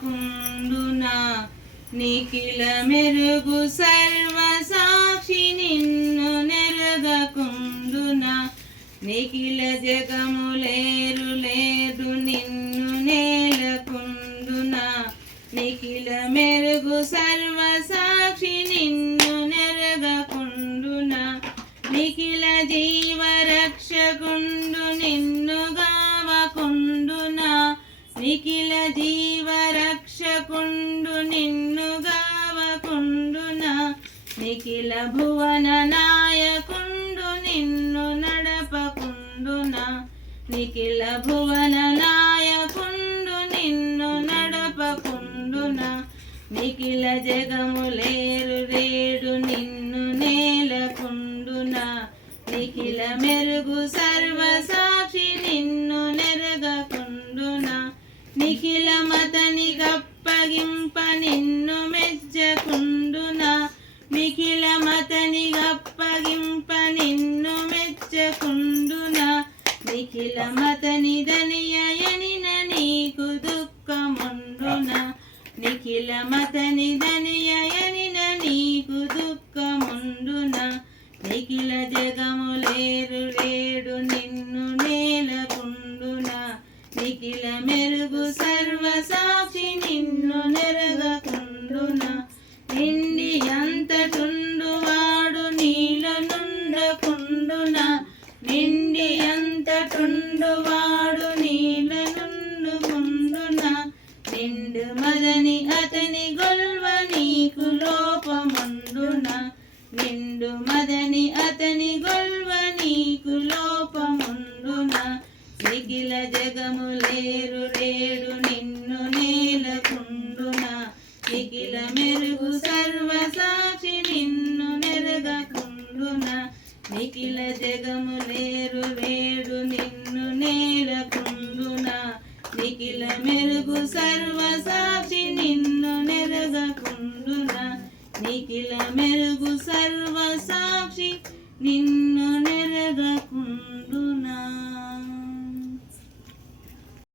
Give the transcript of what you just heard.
కుండునా నిఖిల మెరుగు సర్వ సాక్షి నిన్ను నెరగకుండునా? నిఖిల జగము లేరు లేదు నిన్ను నేలకుండునా? నిఖిల మెరుగు సర్వ సాక్షి నిన్ను నెరగకుండునా? నిఖిల జీవరక్షకుండు నిన్ను గావకుండునా? నిఖిల జీవ రక్షకుండు నిన్ను గావకుండునా నిఖిల భువన నాయకుండు నిన్ను నడపకుండునా నిఖిల భువన నాయకుండు నిన్ను నడపకుండునా నిఖిల జగములేరు రేడు నిన్ను నేలకుండునా నిఖిల మెరుగు సర్వసాక్షి నిన్ను నెరగకుండునా నిఖిల సాగింప నిన్ను మెచ్చకుండునా నిఖిల మతని గప్పగింప నిన్ను మెచ్చకుండునా నిఖిల మతని దనియనిన నీకు దుఃఖముండునా నిఖిల మతని దనియనిన నీకు దుఃఖముండునా నిఖిల జగము లేరు లేడు నిన్ను సికిల మెరుగు సర్వ సాక్షి నిన్ను నెరగకుండున? నిండి అంతటుండు వాడు నీలో నుండకుండున? నిండి అంతటుండు వాడు నీలో నుండుకుండున? నిండు మదని అతని గొల్వ నీకు లోపముండున? నిండు మదని అతని గొల్వ నీకు లోపముండున? మిగిల జగము లేరు లేడు నిన్ను నేలకుండునా? మిగిల మెరుగు సర్వ సాక్షి నిన్ను నెరగకుండునా? మిగిల జగము లేరు లేడు నిన్ను నేలకుండునా? మిగిల మెరుగు సర్వ సాక్షి నిన్ను నెరగకుండునా? నిఖిల మెరుగు సర్వ సాక్షి నిన్ను నెరగకుండు